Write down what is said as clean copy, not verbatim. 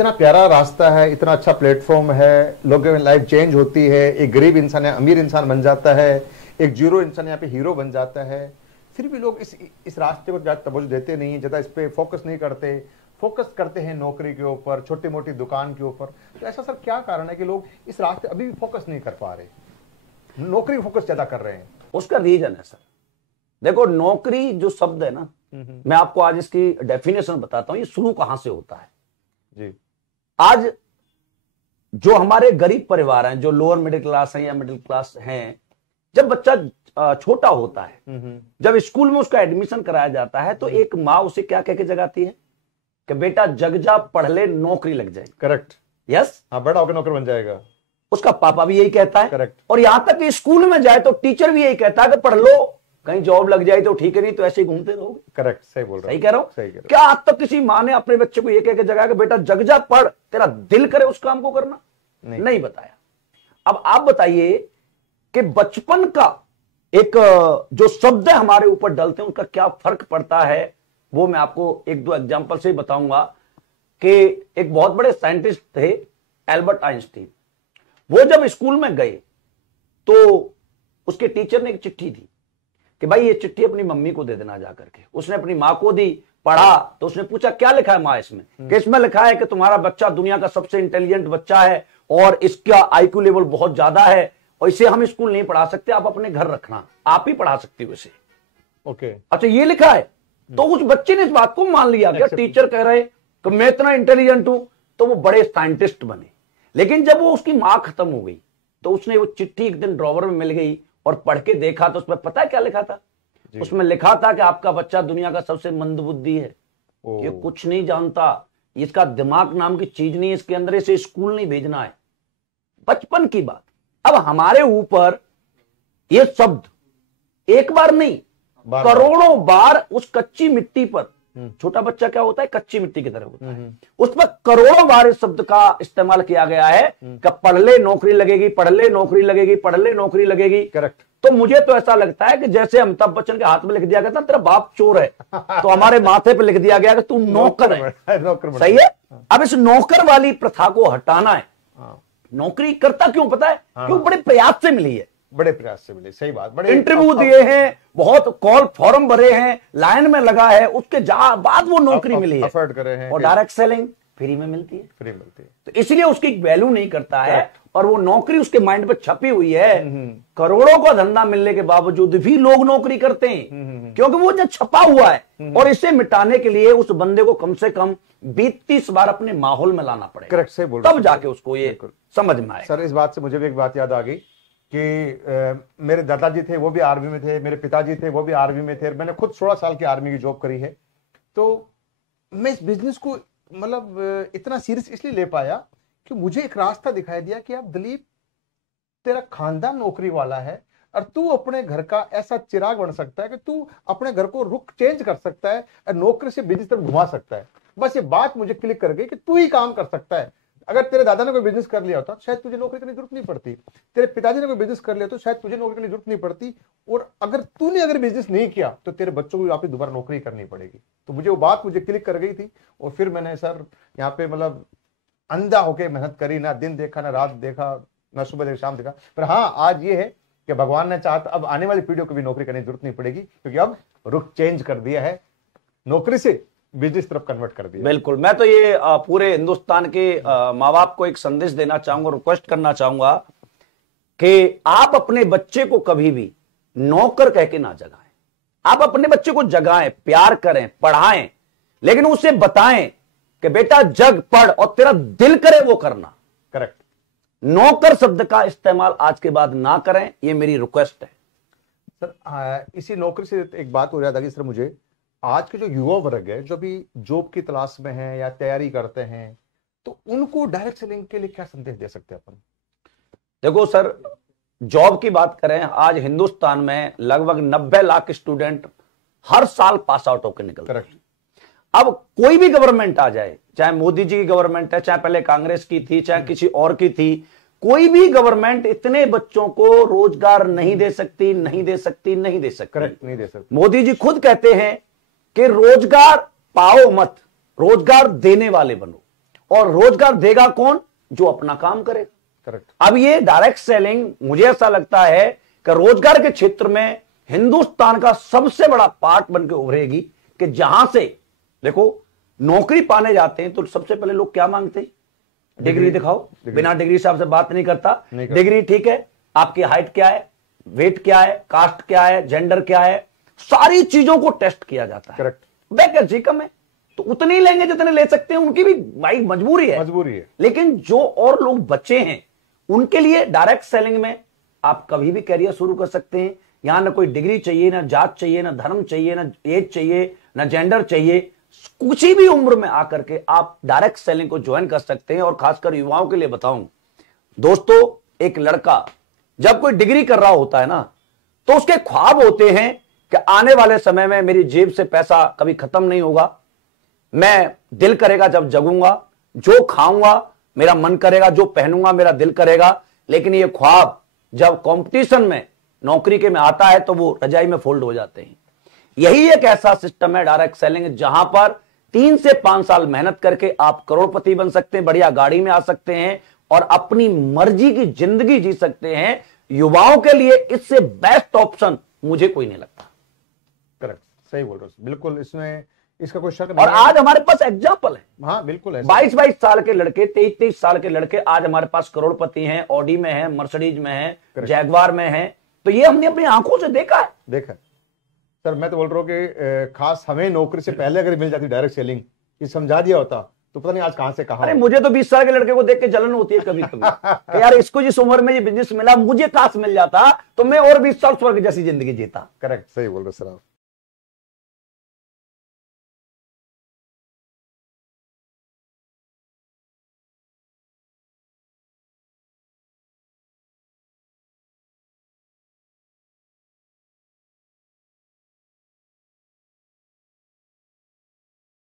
इतना प्यारा रास्ता है, इतना अच्छा प्लेटफॉर्म है, लोगों में लाइफ चेंज होती है, एक गरीब इंसान है अमीर इंसान बन जाता है, एक जीरो इंसान यहाँ पे हीरो बन जाता है, फिर भी लोग इस रास्ते को ज़्यादा तवज्जो देते नहीं, ज़्यादा इस पर फोकस नहीं करते, फोकस करते हैं नौकरी के ऊपर, छोटी मोटी दुकान के ऊपर। तो ऐसा सर क्या कारण है कि लोग इस रास्ते अभी भी फोकस नहीं कर पा रहे, नौकरी फोकस ज्यादा कर रहे हैं? उसका रीजन है सर, देखो नौकरी जो शब्द है ना, मैं आपको आज इसकी डेफिनेशन बताता हूं, ये शुरू कहां से होता है जी। आज जो हमारे गरीब परिवार हैं, जो लोअर मिडिल क्लास हैं या मिडिल क्लास हैं, जब बच्चा छोटा होता है, जब स्कूल में उसका एडमिशन कराया जाता है, तो एक माँ उसे क्या कह के जगाती है कि बेटा जग जा, पढ़ ले, नौकरी लग जाएगी। करेक्ट। यस, हाँ, बड़ा होकर नौकर बन जाएगा। उसका पापा भी यही कहता है। करेक्ट। और यहां तक कि स्कूल में जाए तो टीचर भी यही कहता है कि पढ़ लो, कहीं जॉब लग जाए तो ठीक है, नहीं तो ऐसे ही घूमते रहोगे। करेक्ट, सही बोल रहा हूं। सही कह रहा हूं। सही कह रहा हूं। क्या आज तक किसी माँ ने अपने बच्चे को ये कह के जगाया कि बेटा जग जा, पढ़, तेरा दिल करे उस काम को करना? नहीं बताया। अब आप बताइए कि बचपन का एक जो शब्द है हमारे ऊपर डलते हैं, उनका क्या फर्क पड़ता है, वो मैं आपको एक दो एग्जांपल से बताऊंगा। कि एक बहुत बड़े साइंटिस्ट थे एल्बर्ट आइंस्टीन, वो जब स्कूल में गए तो उसके टीचर ने एक चिट्ठी दी कि भाई ये चिट्ठी अपनी मम्मी को दे देना जाकर के। उसने अपनी माँ को दी, पढ़ा तो उसने पूछा क्या लिखा है माँ इसमें? कि इसमें लिखा है कि तुम्हारा बच्चा दुनिया का सबसे इंटेलिजेंट बच्चा है और इसका आईक्यू लेवल बहुत ज्यादा है और इसे हम स्कूल नहीं पढ़ा सकते, आप अपने घर रखना, आप ही पढ़ा सकते हो इसे। ओके। अच्छा, ये लिखा है। तो उस बच्चे ने इस बात को मान लिया कि टीचर कह रहे कि मैं इतना इंटेलिजेंट हूं, तो वो बड़े साइंटिस्ट बने। लेकिन जब वो उसकी मां खत्म हो गई तो उसने वो चिट्ठी एक दिन ड्रॉवर में मिल गई और पढ़ के देखा तो उसमें पता है क्या लिखा था? उसमें लिखा था कि आपका बच्चा दुनिया का सबसे मंदबुद्धि है, ये कुछ नहीं जानता, इसका दिमाग नाम की चीज नहीं है इसके अंदर, इसे स्कूल नहीं भेजना है। बचपन की बात। अब हमारे ऊपर ये शब्द एक बार नहीं, करोड़ों बार उस कच्ची मिट्टी पर, छोटा बच्चा क्या होता है, कच्ची मिट्टी की तरह होता है, उस पर करोड़ों बार इस शब्द का इस्तेमाल किया गया है कि पढ़ ले नौकरी लगेगी, पढ़ ले नौकरी लगेगी, पढ़ ले नौकरी लगेगी। करेक्ट। तो मुझे तो ऐसा लगता है कि जैसे अमिताभ बच्चन के हाथ में लिख दिया गया था तेरा बाप चोर है, तो हमारे माथे पे लिख दिया गया कि तू नौकर है। सही है। अब इस नौकर वाली प्रथा को हटाना है। नौकरी करता क्यों पता है? क्यों? बड़े प्रयास से मिली है, बड़े प्रयास से मिले। सही बात। बड़े इंटरव्यू दिए हैं, बहुत कॉल फॉर्म भरे हैं, लाइन में लगा है, उसके बाद वो नौकरी मिली है, एफर्ट करे हैं, और डायरेक्ट सेलिंग फ्री में मिलती है। फ्री मिलती है, तो इसलिए उसकी वैल्यू नहीं करता है और वो नौकरी उसके माइंड पे छपी हुई है। करोड़ों का धंधा मिलने के बावजूद भी लोग नौकरी करते हैं क्योंकि वो जो छपा हुआ है। और इसे मिटाने के लिए उस बंदे को कम से कम 20-30 बार अपने माहौल में लाना पड़ेगा। करेक्ट, सही बोल, तब जाके उसको ये समझ में आए। सर, इस बात से मुझे भी एक बात याद आ गई कि मेरे दादाजी थे, वो भी आर्मी में थे, मेरे पिताजी थे, वो भी आर्मी में थे, मैंने खुद 16 साल की आर्मी की जॉब करी है। तो मैं इस बिजनेस को मतलब इतना सीरियस इसलिए ले पाया कि मुझे एक रास्ता दिखाई दिया कि अब दिलीप, तेरा खानदान नौकरी वाला है और तू अपने घर का ऐसा चिराग बन सकता है कि तू अपने घर को रुख चेंज कर सकता है और नौकरी से बिजनेस तक घुमा सकता है। बस ये बात मुझे क्लिक कर गई कि तू ही काम कर सकता है। अगर तेरे दादा ने कोई बिजनेस कर लिया होता शायद तुझे नौकरी करने की जरूरत नहीं पड़ती, तेरे पिताजी ने कोई बिजनेस कर लिया तो शायद तुझे नौकरी करने की जरूरत नहीं पड़ती, और अगर तूने अगर बिजनेस नहीं किया तो तेरे बच्चों को वापस दोबारा नौकरी करनी पड़ेगी। तो मुझे वो बात मुझे क्लिक कर गई थी और फिर मैंने सर यहाँ पे मतलब अंधा होके मेहनत करी, ना दिन देखा, ना रात देखा, ना सुबह देखा, शाम देखा। पर हाँ, आज ये है कि भगवान ने चाहा अब आने वाली पीढ़ियों को भी नौकरी करने की जरूरत नहीं पड़ेगी क्योंकि अब रुख चेंज कर दिया है, नौकरी से बिजनेस तरफ कन्वर्ट कर दिया। बिल्कुल। मैं तो ये पूरे हिंदुस्तान के माँ बाप को एक संदेश देना चाहूंगा, रिक्वेस्ट करना चाहूंगा कि आप अपने बच्चे को कभी भी नौकर कह के ना जगाएं। आप अपने बच्चे को जगाएं, प्यार करें, पढ़ाएं, लेकिन उसे बताएं कि बेटा जग, पढ़ और तेरा दिल करे वो करना। करेक्ट। नौकर शब्द का इस्तेमाल आज के बाद ना करें, ये मेरी रिक्वेस्ट है। सर, इसी नौकरी से एक बात हो याद आ गई सर मुझे, आज के जो युवा वर्ग है जो भी जॉब की तलाश में है या तैयारी करते हैं, तो उनको डायरेक्ट सेलिंग के लिए क्या संदेश दे सकते हैं अपन? देखो सर, जॉब की बात करें, आज हिंदुस्तान में लगभग 90 लाख स्टूडेंट हर साल पास आउट होकर निकलते हैं। अब कोई भी गवर्नमेंट आ जाए, चाहे मोदी जी की गवर्नमेंट है, चाहे पहले कांग्रेस की थी, चाहे किसी और की थी, कोई भी गवर्नमेंट इतने बच्चों को रोजगार नहीं दे सकती, नहीं दे सकती, नहीं दे सकती। करेक्ट, नहीं दे सकती। मोदी जी खुद कहते हैं कि रोजगार पाओ मत, रोजगार देने वाले बनो। और रोजगार देगा कौन? जो अपना काम करेगा। करेक्ट। अब ये डायरेक्ट सेलिंग मुझे ऐसा लगता है कि रोजगार के क्षेत्र में हिंदुस्तान का सबसे बड़ा पार्ट बनकर उभरेगी कि जहां से देखो नौकरी पाने जाते हैं तो सबसे पहले लोग क्या मांगते हैं? डिग्री दिखाओ। बिना डिग्री से आपसे बात नहीं करता। डिग्री ठीक है, आपकी हाइट क्या है, वेट क्या है, कास्ट क्या है, जेंडर क्या है, सारी चीजों को टेस्ट किया जाता है। करेक्ट। वैकेंसी कम है तो उतने ही लेंगे जितने ले सकते हैं, उनकी भी भाई मजबूरी है। लेकिन जो और लोग बचे हैं उनके लिए डायरेक्ट सेलिंग में आप कभी भी कैरियर शुरू कर सकते हैं। यहां ना कोई डिग्री चाहिए, ना जात चाहिए, ना धर्म चाहिए, ना एज चाहिए, ना जेंडर चाहिए। कुछ भी उम्र में आकर के आप डायरेक्ट सेलिंग को ज्वाइन कर सकते हैं। और खासकर युवाओं के लिए बताऊं दोस्तों, एक लड़का जब कोई डिग्री कर रहा होता है ना तो उसके ख्वाब होते हैं कि आने वाले समय में मेरी जेब से पैसा कभी खत्म नहीं होगा, मैं दिल करेगा जब जगूंगा, जो खाऊंगा मेरा मन करेगा, जो पहनूंगा मेरा दिल करेगा। लेकिन ये ख्वाब जब कंपटीशन में नौकरी के में आता है तो वो रजाई में फोल्ड हो जाते हैं। यही एक ऐसा सिस्टम है डायरेक्ट सेलिंग, जहां पर 3 से 5 साल मेहनत करके आप करोड़पति बन सकते हैं, बढ़िया गाड़ी में आ सकते हैं और अपनी मर्जी की जिंदगी जी सकते हैं। युवाओं के लिए इससे बेस्ट ऑप्शन मुझे कोई नहीं लगता। करेक्ट, सही बोल रहे हो, बिल्कुल इसमें इसका कोई शक नहीं। और आज हमारे पास एग्जाम्पल है। हाँ बिल्कुल है। 22-22 साल के लड़के, 23-23 साल के लड़के आज हमारे पास करोड़पति हैं, ऑडी में हैं, मर्सिडीज में हैं, जैगवार में हैं। तो ये हमने अपनी आंखों से देखा है। सर मैं तो बोल रहा हूँ कि खास हमें नौकरी से पहले अगर मिल जाती डायरेक्ट सेलिंग, ये समझा दिया होता तो पता नहीं आज कहां से कहां। अरे मुझे तो 20 साल के लड़के को देख के जलन होती है कभी कभी यार इसको जिस उम्र में ये बिजनेस मिला, मुझे काश मिल जाता तो मैं और 20 साल स्वर्ग जैसी जिंदगी जीता। करेक्ट, सही बोल रहे सर आप।